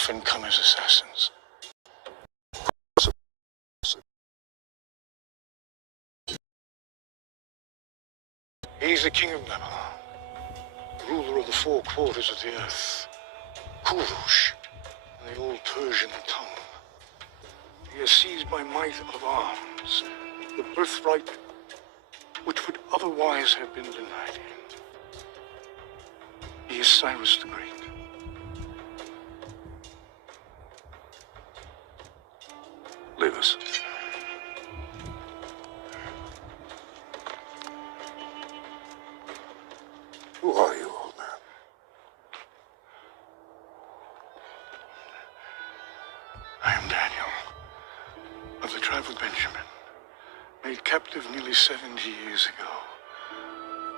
often come as assassins. He's the king of Babylon, ruler of the four quarters of the earth, Kurush, in the old Persian tongue. He has seized by might of arms the birthright which would otherwise have been denied him. He is Cyrus the Great. Leave us. Who are you, old man? I am Daniel, of the tribe of Benjamin, made captive nearly 70 years ago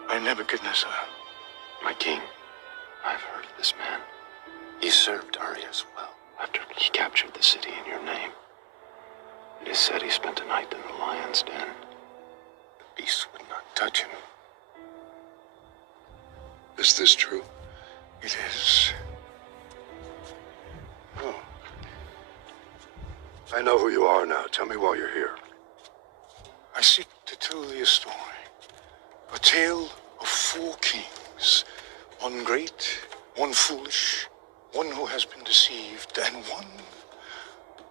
by Nebuchadnezzar. My king, I've heard of this man. He served Darius well after he captured the city in your name. It is said he spent a night in the lion's den. The beast would not touch him. Is this true? It is. Oh. I know who you are now. Tell me why you're here. I seek to tell thee a story. A tale of four kings. One great, one foolish, one who has been deceived, and one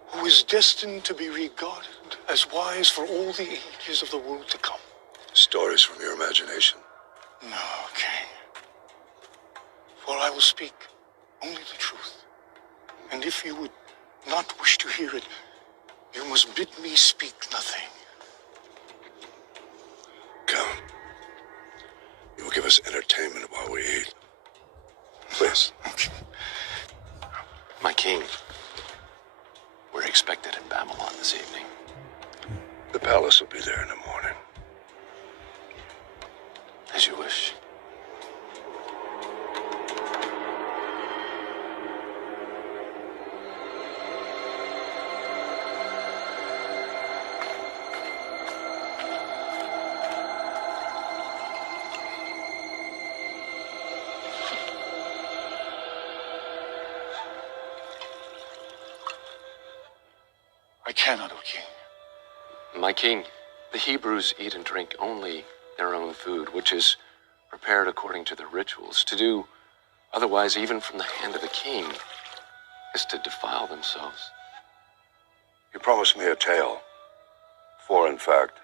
who is destined to be regarded as wise for all the ages of the world to come. Stories from your imagination? No, king. For I will speak only the truth. And if you would not wish to hear it, you must bid me speak nothing. Come. You will give us entertainment while we eat. Please. My king, we're expected in Babylon this evening. The palace will be there in the morning. As you wish. I cannot, O king. My king, the Hebrews eat and drink only their own food, which is prepared according to their rituals. To do otherwise, even from the hand of a king, is to defile themselves. You promised me a tale. 4, in fact.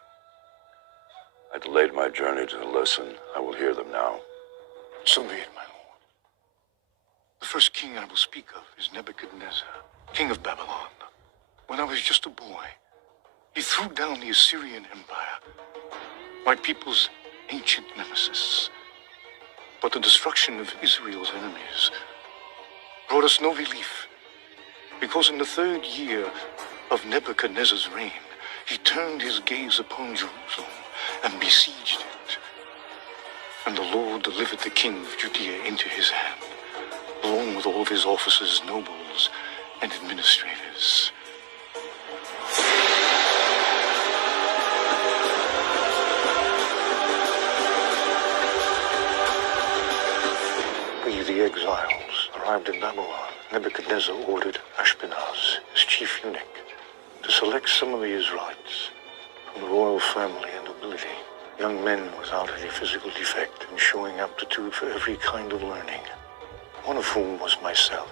I delayed my journey to listen. I will hear them now. So be it, my lord. The first king I will speak of is Nebuchadnezzar, king of Babylon. When I was just a boy, he threw down the Assyrian Empire, my people's ancient nemesis. But the destruction of Israel's enemies brought us no relief, because in the 3rd year of Nebuchadnezzar's reign, he turned his gaze upon Jerusalem and besieged it. And the Lord delivered the king of Judea into his hand, along with all of his officers, nobles, and administrators. We, the exiles, arrived in Babylon. Nebuchadnezzar ordered Ashpenaz, his chief eunuch, to select some of the Israelites from the royal family and nobility, young men without any physical defect and showing aptitude for every kind of learning, one of whom was myself.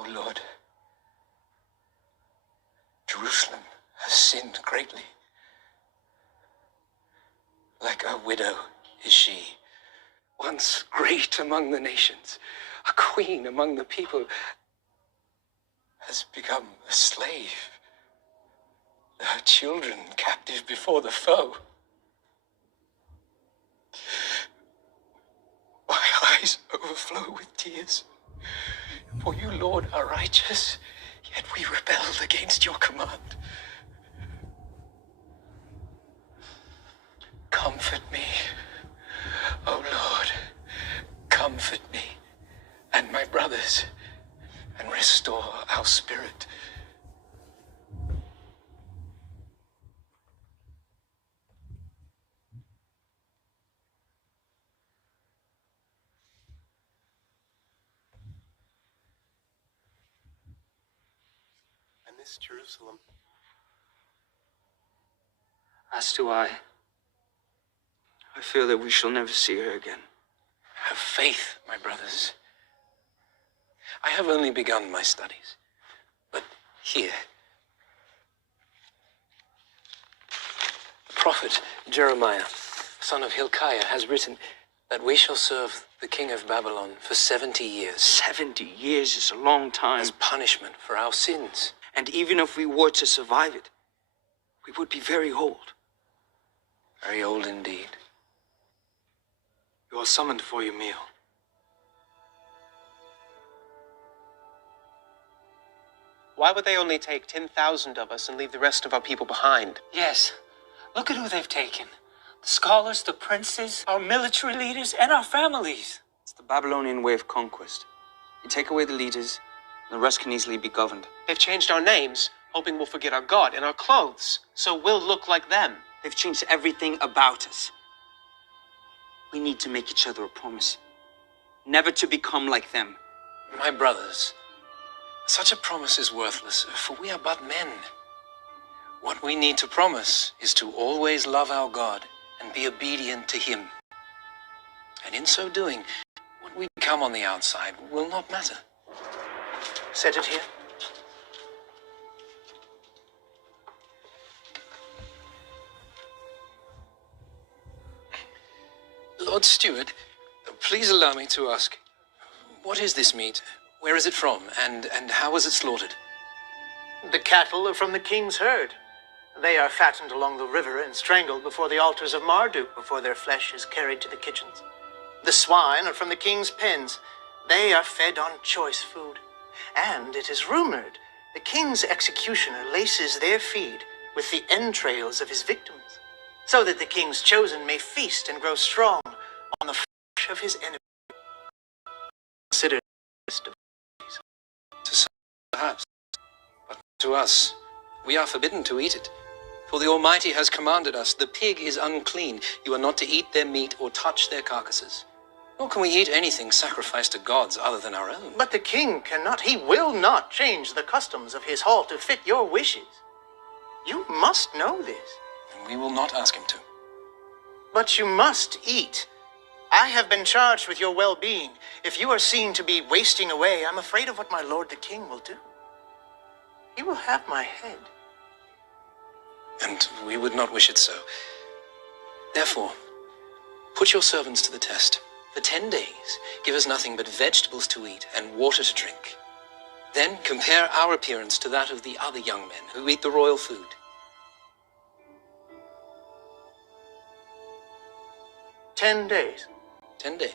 O Lord, Jerusalem has sinned greatly. Like a widow is she, once great among the nations, a queen among the people, has become a slave, her children captive before the foe. My eyes overflow with tears. For you, Lord, are righteous. Yet we rebelled against your command. Comfort me, O Lord. Comfort me and my brothers, and restore our spirit. I miss Jerusalem. As do I. I fear that we shall never see her again. Have faith, my brothers. I have only begun my studies, but here, the prophet Jeremiah, son of Hilkiah, has written that we shall serve the king of Babylon for 70 years 70 years is a long time. as punishment for our sins. And even if we were to survive it, we would be very old. Very old indeed. You are summoned for your meal. Why would they only take 10,000 of us and leave the rest of our people behind? Yes. Look at who they've taken. The scholars, the princes, our military leaders, and our families. It's the Babylonian way of conquest. You take away the leaders, and the rest can easily be governed. They've changed our names, hoping we'll forget our God and our clothes, so we'll look like them. They've changed everything about us. We need to make each other a promise. Never to become like them. My brothers, such a promise is worthless, for we are but men. What we need to promise is to always love our God and be obedient to him. And in so doing, what we become on the outside will not matter. Set it here. Lord Steward, please allow me to ask, what is this meat? Where is it from, and how was it slaughtered? The cattle are from the king's herd. They are fattened along the river and strangled before the altars of Marduk before their flesh is carried to the kitchens. The swine are from the king's pens. They are fed on choice food. And it is rumored the king's executioner laces their feed with the entrails of his victims, so that the king's chosen may feast and grow strong on the flesh of his enemy. Consider the list of these. To some, perhaps, but to us, we are forbidden to eat it. For the Almighty has commanded us, the pig is unclean. You are not to eat their meat or touch their carcasses. Nor can we eat anything sacrificed to gods other than our own. But the king cannot, he will not change the customs of his hall to fit your wishes. You must know this. And we will not ask him to. But you must eat. I have been charged with your well-being. If you are seen to be wasting away, I'm afraid of what my lord the king will do. He will have my head. And we would not wish it so. Therefore, put your servants to the test. For 10 days, give us nothing but vegetables to eat and water to drink. Then compare our appearance to that of the other young men who eat the royal food. 10 days. 10 days.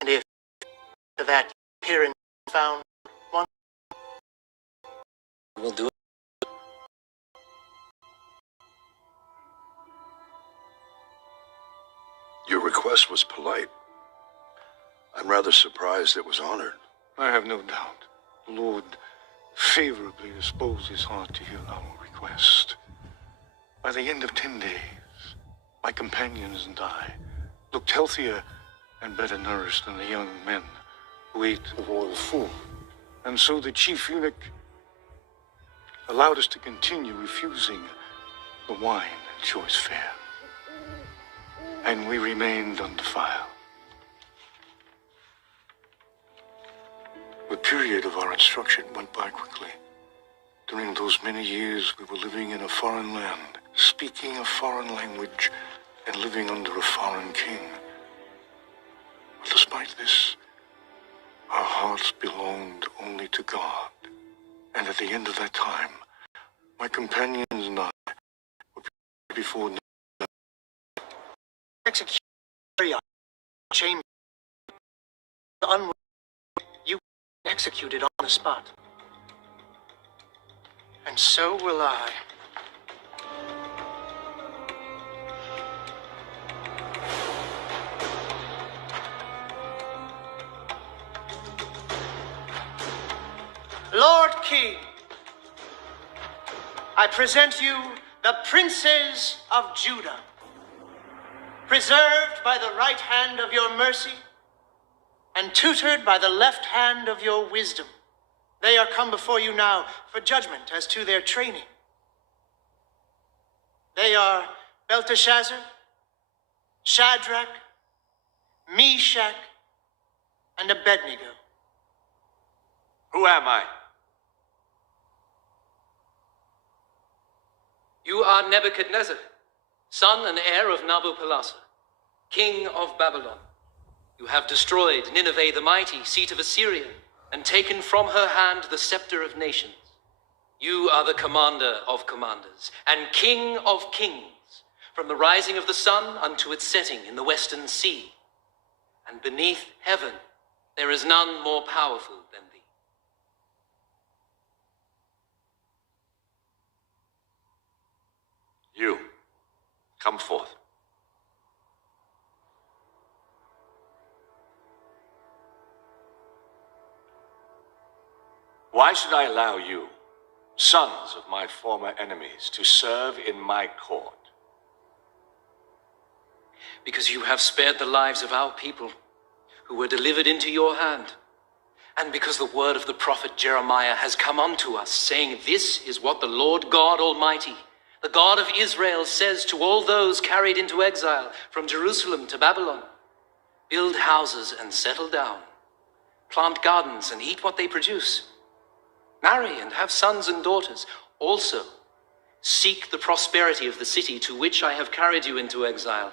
And if to that appearance found one, We'll do it. Your request was polite. I'm rather surprised it was honored. I have no doubt the Lord favorably disposed his heart to hear our request. By the end of 10 days, my companions and I looked healthier and better nourished than the young men who ate the royal food. And so the chief eunuch allowed us to continue refusing the wine and choice fare. And we remained undefiled. The period of our instruction went by quickly. During those many years, we were living in a foreign land, speaking a foreign language, and living under a foreign king. But despite this, our hearts belonged only to God. And at the end of that time, my companions and I were before execute chamber. You executed on the spot. And so will I. Lord King, I present you the princes of Judah, preserved by the right hand of your mercy and tutored by the left hand of your wisdom. They are come before you now for judgment as to their training. They are Belteshazzar, Shadrach, Meshach, and Abednego. Who am I? You are Nebuchadnezzar, son and heir of Nabopolassar, king of Babylon. You have destroyed Nineveh the mighty, seat of Assyria, and taken from her hand the scepter of nations. You are the commander of commanders and king of kings, from the rising of the sun unto its setting in the western sea. And beneath heaven there is none more powerful than thee. You, come forth. Why should I allow you, sons of my former enemies, to serve in my court? Because you have spared the lives of our people who were delivered into your hand, and because the word of the prophet Jeremiah has come unto us, saying, this is what the Lord God Almighty, the God of Israel, says to all those carried into exile from Jerusalem to Babylon: build houses and settle down, plant gardens and eat what they produce, marry and have sons and daughters. Also, seek the prosperity of the city to which I have carried you into exile.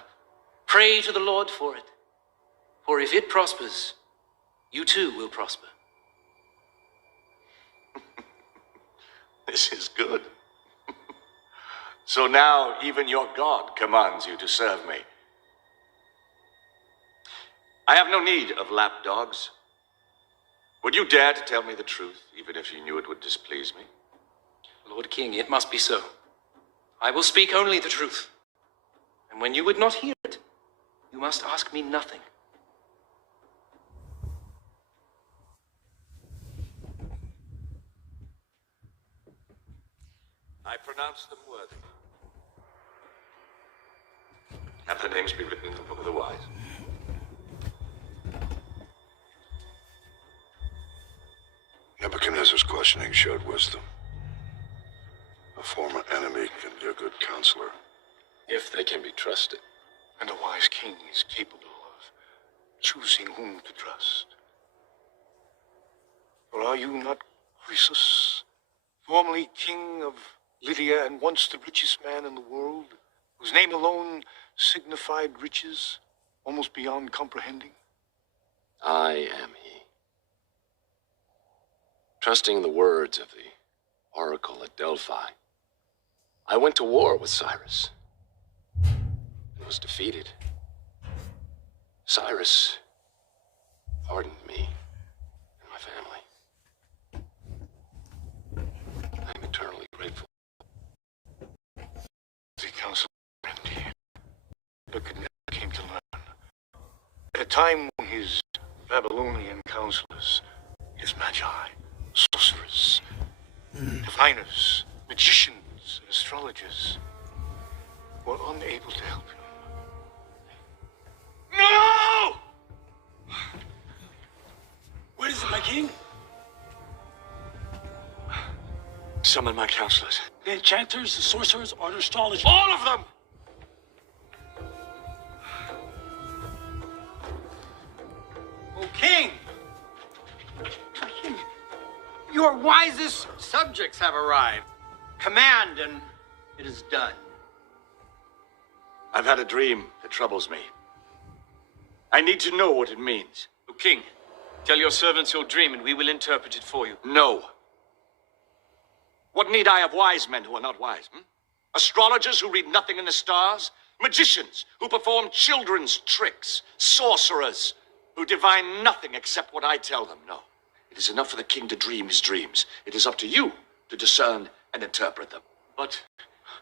Pray to the Lord for it, for if it prospers, you too will prosper. This is good. So now even your God commands you to serve me. I have no need of lapdogs. Would you dare to tell me the truth, even if you knew it would displease me? Lord King, it must be so. I will speak only the truth. And when you would not hear it, you must ask me nothing. I pronounce them worthy. Have their names be written in the Book of the Wise. Nebuchadnezzar's questioning showed wisdom. A former enemy can be a good counselor. If they can be trusted. And a wise king is capable of choosing whom to trust. For are you not Croesus, formerly king of Lydia and once the richest man in the world, whose name alone signified riches almost beyond comprehending? I am he. Trusting the words of the oracle at Delphi, I went to war with Cyrus and was defeated. Cyrus pardoned me and my family. I am eternally grateful. The council indeed. Nebuchadnezzar came to learn. At a time when his Babylonian counselors, his magi, sorcerers, diviners, magicians, and astrologers were unable to help him. No! What is it, my king? Summon my counselors. The enchanters, the sorcerers, or the astrologers? All of them! O king! Your wisest subjects have arrived. Command, and it is done. I've had a dream that troubles me. I need to know what it means. O king, tell your servants your dream, and we will interpret it for you. No. What need I of wise men who are not wise? Astrologers who read nothing in the stars? Magicians who perform children's tricks? Sorcerers who divine nothing except what I tell them? No. It is enough for the king to dream his dreams. It is up to you to discern and interpret them. But,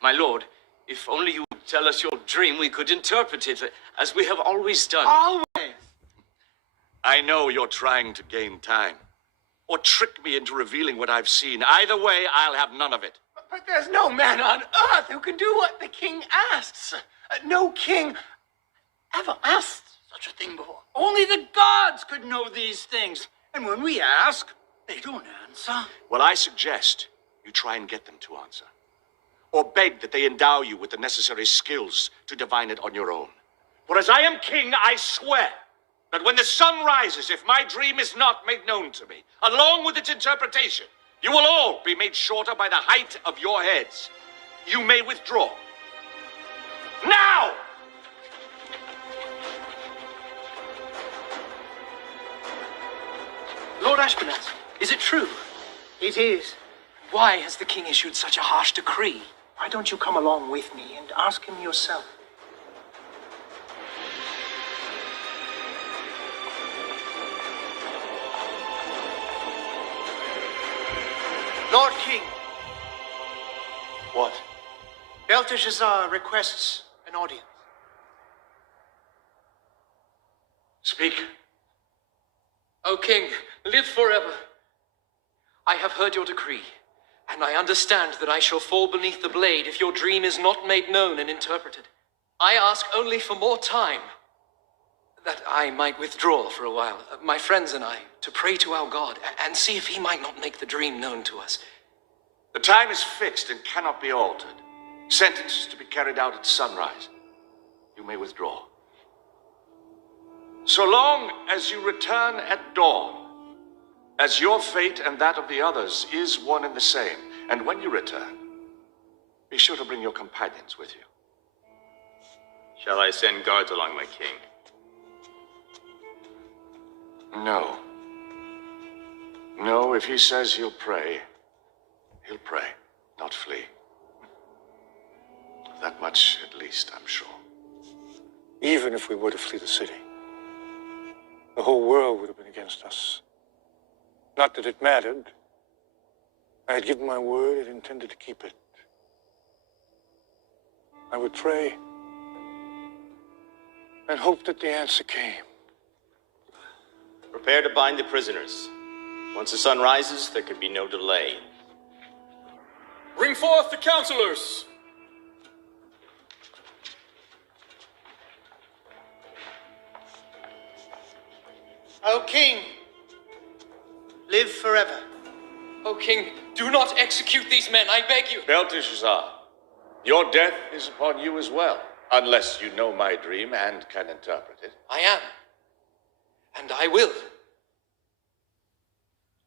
my lord, if only you would tell us your dream, we could interpret it as we have always done. Always! I know you're trying to gain time, or trick me into revealing what I've seen. Either way, I'll have none of it. But there's no man on earth who can do what the king asks. No king ever asked such a thing before. Only the gods could know these things. And when we ask, they don't answer. Well, I suggest you try and get them to answer. Or beg that they endow you with the necessary skills to divine it on your own. For as I am king, I swear that when the sun rises, if my dream is not made known to me, along with its interpretation, you will all be made shorter by the height of your heads. You may withdraw. Now! Lord Ashpenaz, is it true? It is. Why has the king issued such a harsh decree? Why don't you come along with me and ask him yourself? Lord King. What? Belteshazzar requests an audience. Speak. O king, live forever. I have heard your decree, and I understand that I shall fall beneath the blade if your dream is not made known and interpreted. I ask only for more time, that I might withdraw for a while, my friends and I, to pray to our God, and see if he might not make the dream known to us. The time is fixed and cannot be altered. Sentence to be carried out at sunrise. You may withdraw. So long as you return at dawn, as your fate and that of the others is one and the same. And when you return, be sure to bring your companions with you. Shall I send guards along, my king? No. No, if he says he'll pray, not flee. That much, at least, I'm sure. Even if we were to flee the city, the whole world would have been against us. Not that it mattered. I had given my word and intended to keep it. I would pray and hope that the answer came. Prepare to bind the prisoners. Once the sun rises, there can be no delay. Bring forth the counselors. O king, live forever. O king, do not execute these men, I beg you. Belteshazzar, your death is upon you as well, unless you know my dream and can interpret it. I am, and I will.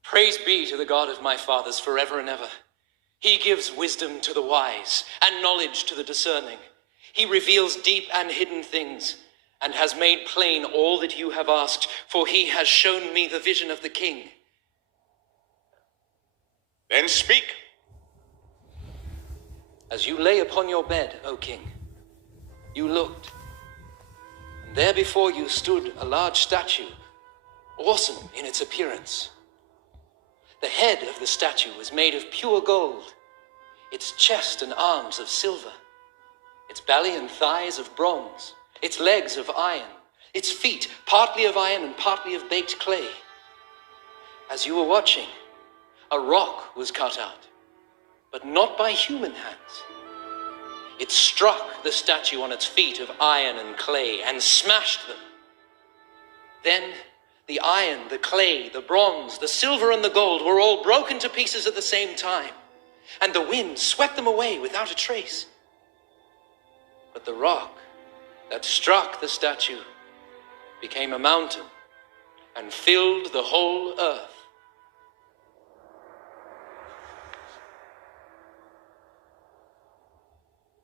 Praise be to the God of my fathers forever and ever. He gives wisdom to the wise and knowledge to the discerning. He reveals deep and hidden things and has made plain all that you have asked, for he has shown me the vision of the king. Then speak. As you lay upon your bed, O king, you looked, and there before you stood a large statue, awesome in its appearance. The head of the statue was made of pure gold, its chest and arms of silver, its belly and thighs of bronze, its legs of iron, its feet partly of iron and partly of baked clay. As you were watching, a rock was cut out, but not by human hands. It struck the statue on its feet of iron and clay and smashed them. Then the iron, the clay, the bronze, the silver, and the gold were all broken to pieces at the same time, and the wind swept them away without a trace. But the rock that struck the statue became a mountain and filled the whole earth.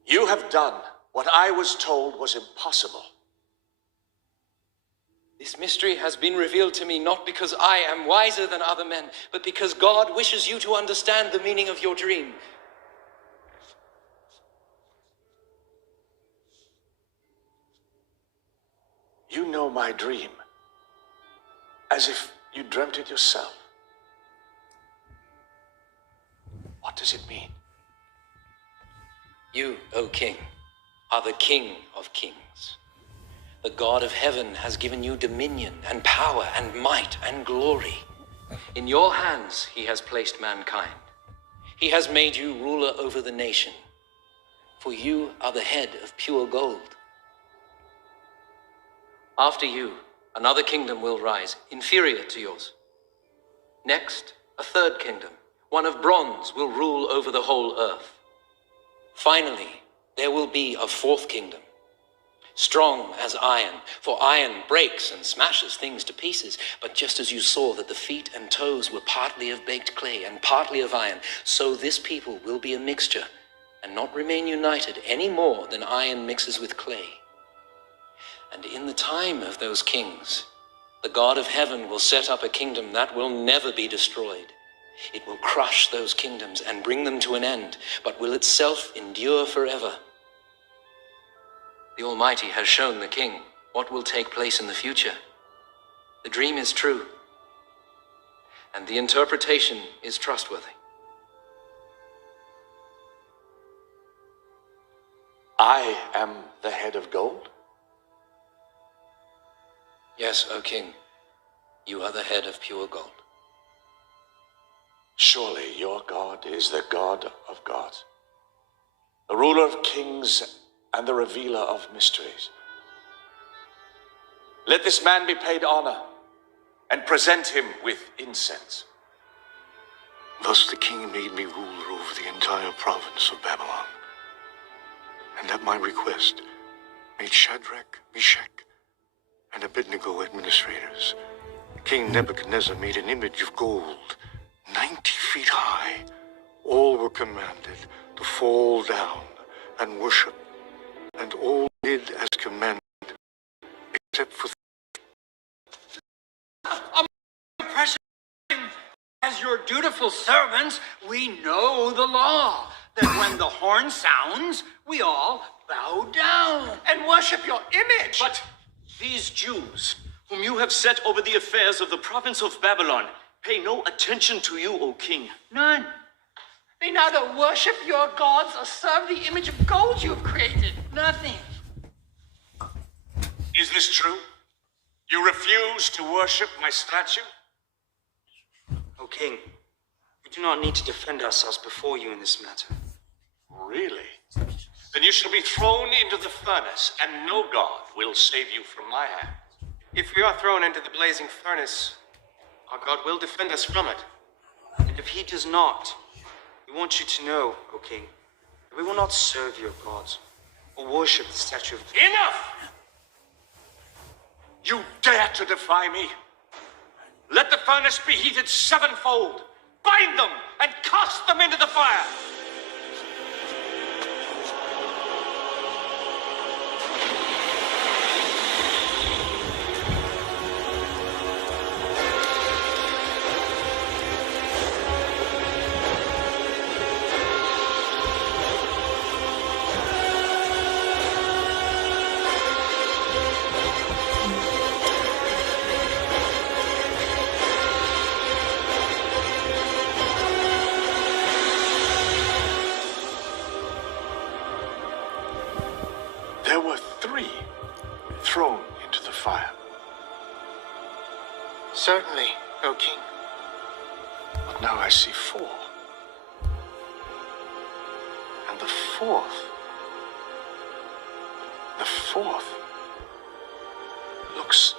You have done what I was told was impossible. This mystery has been revealed to me not because I am wiser than other men, but because God wishes you to understand the meaning of your dream. You know my dream, as if you dreamt it yourself. What does it mean? You, O king, are the King of kings. The God of heaven has given you dominion and power and might and glory. In your hands he has placed mankind. He has made you ruler over the nation. For you are the head of pure gold. After you, another kingdom will rise, inferior to yours. Next, a third kingdom, one of bronze, will rule over the whole earth. Finally, there will be a fourth kingdom, strong as iron, for iron breaks and smashes things to pieces. But just as you saw that the feet and toes were partly of baked clay and partly of iron, so this people will be a mixture, and not remain united any more than iron mixes with clay. And in the time of those kings, the God of heaven will set up a kingdom that will never be destroyed. It will crush those kingdoms and bring them to an end, but will itself endure forever. The Almighty has shown the king what will take place in the future. The dream is true, and the interpretation is trustworthy. I am the head of gold? Yes, O king, you are the head of pure gold. Surely your God is the God of gods, the ruler of kings and the revealer of mysteries. Let this man be paid honor, and present him with incense. Thus the king made me ruler over the entire province of Babylon, and at my request made Shadrach, Meshach, and Abednego administrators. King Nebuchadnezzar made an image of gold, 90 feet high. All were commanded to fall down and worship, and all did as commanded, except for Precious king, as your dutiful servants, we know the law, that when the horn sounds, we all bow down and worship your image. But these Jews, whom you have set over the affairs of the province of Babylon, pay no attention to you, O king. None. They neither worship your gods or serve the image of gold you have created. Nothing. Is this true? You refuse to worship my statue? O king, we do not need to defend ourselves before you in this matter. Really? Then you shall be thrown into the furnace, and no God will save you from my hand. If we are thrown into the blazing furnace, our God will defend us from it. And if he does not, we want you to know, O king, that we will not serve your gods or worship the statue of... Enough! You dare to defy me? Let the furnace be heated sevenfold. Bind them and cast them into the fire. There were 3 thrown into the fire. Certainly, O king. But now I see 4. And the fourth looks